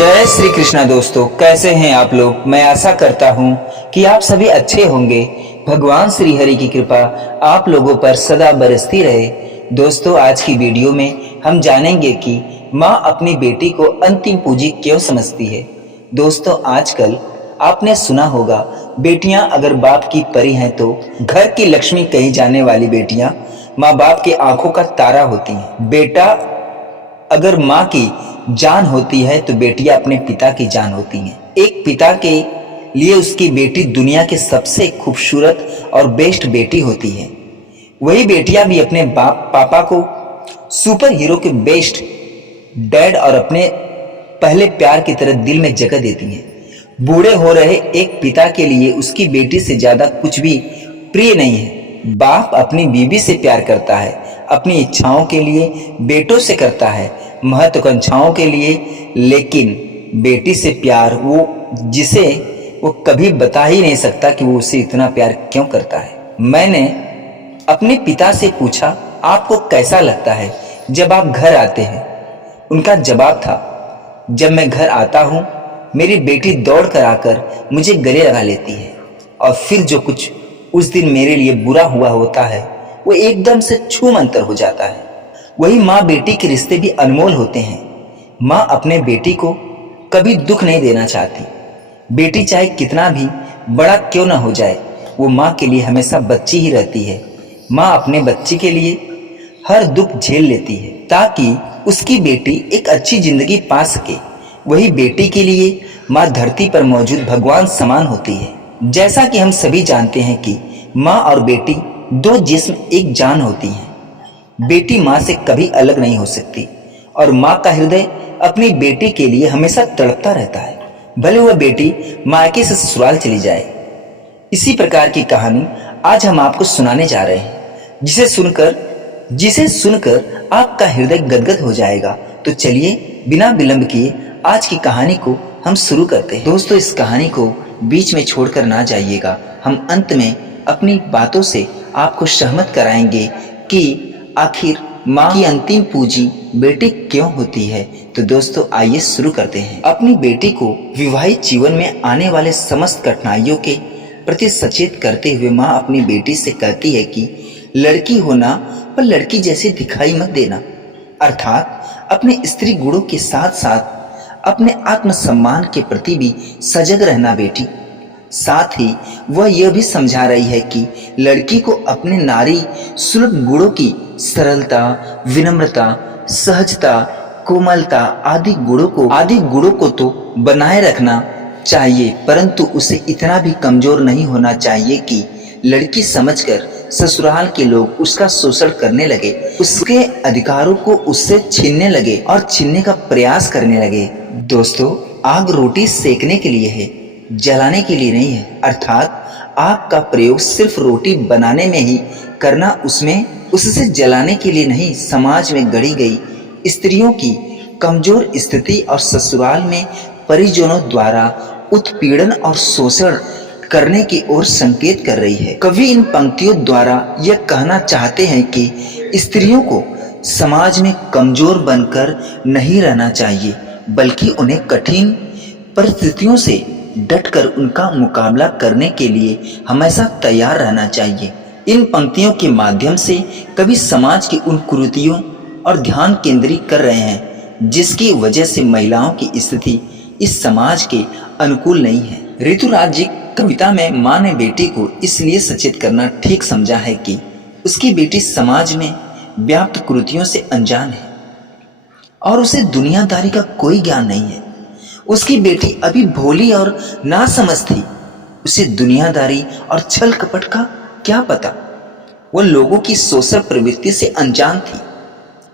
जय श्री कृष्णा दोस्तों, कैसे हैं आप लोग। मैं आशा करता हूं कि आप सभी अच्छे होंगे। भगवान श्री हरि की कृपा आप लोगों पर सदा बरसती रहे। दोस्तों, आज की वीडियो में हम जानेंगे कि माँ अपनी बेटी को अंतिम पूंजी क्यों समझती है। दोस्तों, आजकल आपने सुना होगा, बेटियां अगर बाप की परी हैं तो घर की लक्ष्मी कही जाने वाली बेटियां माँ बाप की आंखों का तारा होती हैं। बेटा अगर माँ की जान होती है तो बेटियां अपने पिता की जान होती हैं। एक पिता के लिए उसकी बेटी दुनिया के सबसे खूबसूरत और बेस्ट बेटी होती है। वही बेटियां भी अपने पापा को सुपर हीरो के बेस्ट डैड और अपने पहले प्यार की तरह दिल में जगह देती हैं। बूढ़े हो रहे एक पिता के लिए उसकी बेटी से ज्यादा कुछ भी प्रिय नहीं है। बाप अपनी बीवी से प्यार करता है, अपनी इच्छाओं के लिए बेटों से करता है, महत्वाकांक्षाओं के लिए, लेकिन बेटी से प्यार जिसे वो कभी बता ही नहीं सकता कि वो उसे इतना प्यार क्यों करता है। मैंने अपने पिता से पूछा, आपको कैसा लगता है जब आप घर आते हैं? उनका जवाब था, जब मैं घर आता हूँ मेरी बेटी दौड़ कर आकर मुझे गले लगा लेती है और फिर जो कुछ उस दिन मेरे लिए बुरा हुआ होता है वो एकदम से छूमंतर हो जाता है। वही माँ बेटी के रिश्ते भी अनमोल होते हैं। माँ अपने बेटी को कभी दुख नहीं देना चाहती। बेटी चाहे कितना भी बड़ा क्यों ना हो जाए, वो माँ के लिए हमेशा बच्ची ही रहती है। माँ अपने बच्चे के लिए हर दुख झेल लेती है ताकि उसकी बेटी एक अच्छी जिंदगी पा सके। वही बेटी के लिए माँ धरती पर मौजूद भगवान समान होती है। जैसा कि हम सभी जानते हैं कि माँ और बेटी दो जिस्म एक जान होती हैं। बेटी माँ से कभी अलग नहीं हो सकती और माँ का हृदय अपनी बेटी के लिए हमेशा तड़पता रहता है, भले वह बेटी मायके से ससुराल चली जाए। इसी प्रकार की कहानी आज हम आपको सुनाने जा रहे हैं, जिसे सुनकर आपका हृदय गदगद हो जाएगा। तो चलिए बिना विलंब किए आज की कहानी को हम शुरू करते हैं। दोस्तों, इस कहानी को बीच में छोड़कर ना जाइएगा। हम अंत में अपनी बातों से आपको सहमत कराएंगे कि आखिर माँ की अंतिम पूंजी बेटी क्यों होती है। तो दोस्तों, आइए शुरू करते हैं। अपनी बेटी को विवाहित जीवन में आने वाले समस्त कठिनाइयों के प्रति सचेत करते हुए माँ अपनी बेटी से कहती है कि लड़की होना पर लड़की जैसे दिखाई मत देना, अर्थात अपने स्त्री गुणों के साथ साथ अपने आत्मसम्मान के प्रति भी सजग रहना बेटी। साथ ही वह यह भी समझा रही है कि लड़की को अपने नारी सुलभ गुणों की सरलता, विनम्रता, सहजता, कोमलता आदि गुणों को तो बनाए रखना चाहिए, परंतु उसे इतना भी कमजोर नहीं होना चाहिए कि लड़की समझकर ससुराल के लोग उसका शोषण करने लगे, उसके अधिकारों को उससे छीनने लगे और छीनने का प्रयास करने लगे। दोस्तों, आग रोटी सेकने के लिए है, जलाने के लिए नहीं है। अर्थात आग का प्रयोग सिर्फ रोटी बनाने में ही करना, उससे जलाने के लिए नहीं। समाज में गढ़ी गई स्त्रियों की कमजोर स्थिति और ससुराल में परिजनों द्वारा उत्पीड़न और शोषण करने की ओर संकेत कर रही है। कवि इन पंक्तियों द्वारा यह कहना चाहते हैं कि स्त्रियों को समाज में कमजोर बनकर नहीं रहना चाहिए, बल्कि उन्हें कठिन परिस्थितियों से डटकर उनका मुकाबला करने के लिए हमेशा तैयार रहना चाहिए। इन पंक्तियों के माध्यम से कवि समाज की उन कुरीतियों और ध्यान केंद्रित कर रहे हैं जिसकी वजह से महिलाओं की स्थिति इस समाज के अनुकूल नहीं है। ऋतुराज जी कविता में माँ ने बेटी को इसलिए सचेत करना ठीक समझा है कि उसकी बेटी समाज में व्याप्त कुरीतियों से अनजान है और उसे दुनियादारी का कोई ज्ञान नहीं है। उसकी बेटी अभी भोली और नासमझ थी, उसे दुनियादारी और छल कपट का क्या पता। वह लोगों की शोषण प्रवृत्ति से अनजान थी।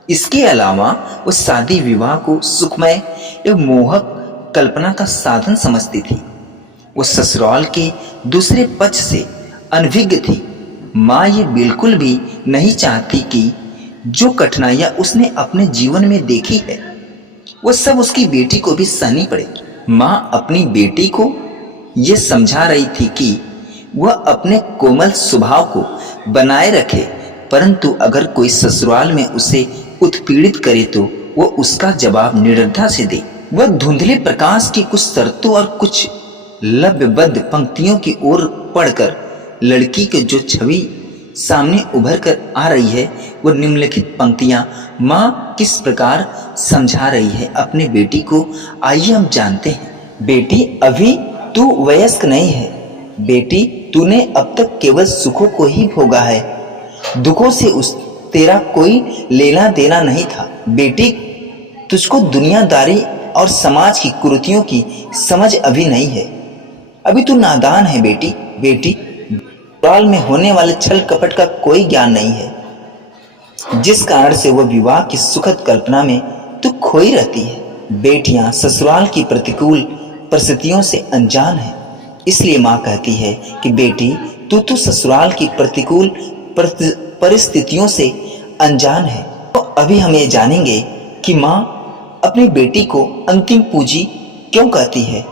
इसके अलावा वो शादी विवाह को सुखमय एवं मोहक कल्पना का साधन समझती थी। वो ससुराल के दूसरे पक्ष से अनभिज्ञ थी। माँ ये बिल्कुल भी नहीं चाहती कि जो कठिनाइयां उसने अपने जीवन में देखी है वो सब उसकी बेटी को भी सहनी पड़े। माँ अपनी बेटी को ये समझा रही थी कि वह अपने कोमल स्वभाव को बनाए रखे, परंतु अगर कोई ससुराल में उसे उत्पीड़ित करे तो वो उसका जवाब निडरता से दे। वह धुंधले प्रकाश की कुछ शर्तों और कुछ लब्धबद्ध पंक्तियों की ओर पढ़कर लड़की की जो छवि सामने उभर कर आ रही है, वह निम्नलिखित पंक्तियां माँ किस प्रकार समझा रही है अपने बेटी को, आइए हम जानते हैं। बेटी, अभी तू वयस्क नहीं है। बेटी, तूने अब तक केवल सुखों को ही भोगा है, दुखों से तेरा कोई लेना देना नहीं था। बेटी, तुझको दुनियादारी और समाज की कुरीतियों की समझ अभी नहीं है, अभी तू नादान है। बेटी, ससुराल में होने वाले छल कपट का कोई ज्ञान नहीं है, जिस कारण से वह विवाह की सुखद कल्पना में तू खोई रहती है। बेटियां ससुराल की प्रतिकूल परिस्थितियों से अनजान है, इसलिए माँ कहती है कि बेटी, तू ससुराल की प्रतिकूल परिस्थितियों से अनजान है। तो अभी हम ये जानेंगे कि माँ अपनी बेटी को अंतिम पूंजी क्यों कहती है,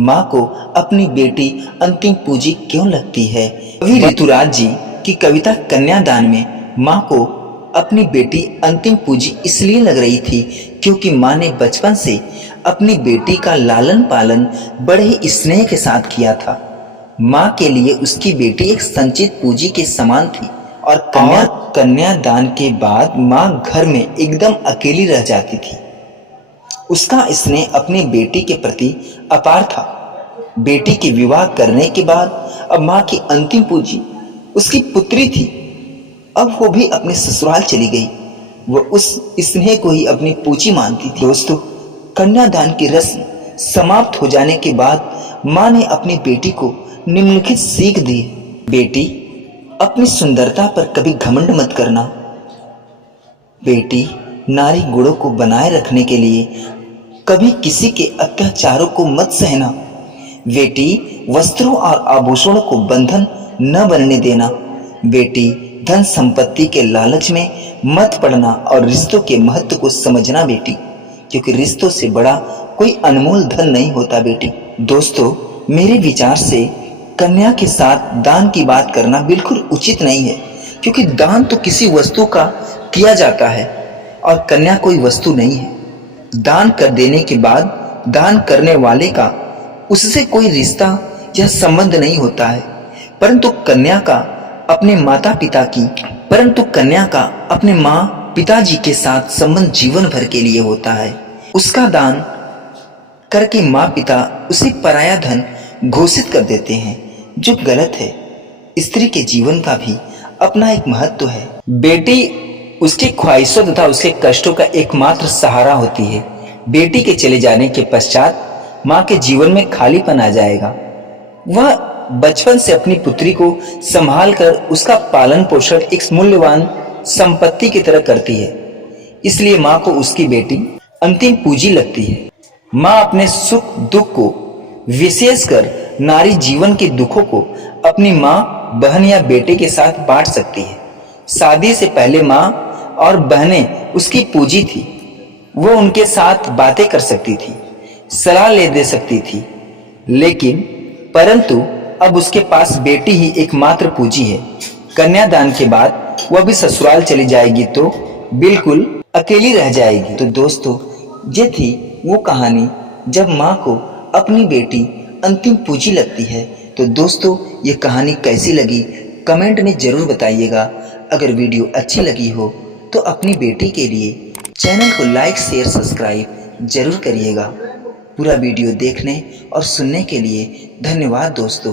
माँ को अपनी बेटी अंतिम पूंजी क्यों लगती है। कवि ऋतुराज जी की कविता कन्यादान में माँ को अपनी बेटी अंतिम पूंजी इसलिए लग रही थी क्योंकि माँ ने बचपन से अपनी बेटी का लालन पालन बड़े ही स्नेह के साथ किया था। माँ के लिए उसकी बेटी एक संचित पूंजी के समान थी और कन्यादान के बाद माँ घर में एकदम अकेली रह जाती थी। उसका स्नेह अपनी बेटी के प्रति अपार था। बेटी के विवाह करने के बाद अब माँ की अंतिम पूंजी उसकी पुत्री थी। अब वो भी अपने ससुराल चली गई, वो उस स्नेह को ही अपनी पूंजी मानती थी। दोस्तों, कन्यादान की रस्म समाप्त हो जाने के बाद माँ ने अपनी बेटी को निम्नलिखित सीख दी। बेटी, अपनी सुंदरता पर कभी घमंड मत करना। बेटी, नारी गुणों को बनाए रखने के लिए कभी किसी के अत्याचारों को मत सहना। बेटी, वस्त्रों और आभूषणों को बंधन न बनने देना। बेटी, धन संपत्ति के लालच में मत पड़ना और रिश्तों के महत्व को समझना बेटी, क्योंकि रिश्तों से बड़ा कोई अनमोल धन नहीं होता बेटी। दोस्तों, मेरे विचार से कन्या के साथ दान की बात करना बिल्कुल उचित नहीं है, क्योंकि दान तो किसी वस्तु का किया जाता है और कन्या कोई वस्तु नहीं है। दान कर देने के बाद दान करने वाले का उससे कोई रिश्ता या संबंध नहीं होता है, परंतु कन्या का अपने माँ पिताजी के साथ संबंध जीवन भर के लिए होता है। उसका दान करके माँ पिता उसे पराया धन घोषित कर देते हैं, जो गलत है। स्त्री के जीवन का भी अपना एक महत्व है। बेटी उसकी ख्वाहिशों तथा उसके कष्टों का एकमात्र सहारा होती है। बेटी के चले जाने के पश्चात माँ के जीवन में खालीपन आ जाएगा। वह बचपन से अपनी पुत्री को संभाल कर उसका पालन पोषण एक मूल्यवान संपत्ति की तरह करती है, इसलिए माँ को उसकी बेटी अंतिम पूंजी लगती है। माँ अपने सुख दुख को, विशेषकर नारी जीवन के दुखों को अपनी माँ, बहन या बेटे के साथ बांट सकती है। शादी से पहले माँ और बहनें उसकी पूंजी थी। वो उनके साथ बातें कर सकती थी, सलाह ले दे सकती थी, लेकिन परंतु अब उसके पास बेटी ही एकमात्र पूंजी है। कन्यादान के बाद वह भी ससुराल चली जाएगी तो बिल्कुल अकेली रह जाएगी। तो दोस्तों, ये थी वो कहानी जब माँ को अपनी बेटी अंतिम पूंजी लगती है। तो दोस्तों, ये कहानी कैसी लगी कमेंट में जरूर बताइएगा। अगर वीडियो अच्छी लगी हो तो अपनी बेटी के लिए चैनल को लाइक शेयर सब्सक्राइब जरूर करिएगा। पूरा वीडियो देखने और सुनने के लिए धन्यवाद दोस्तों।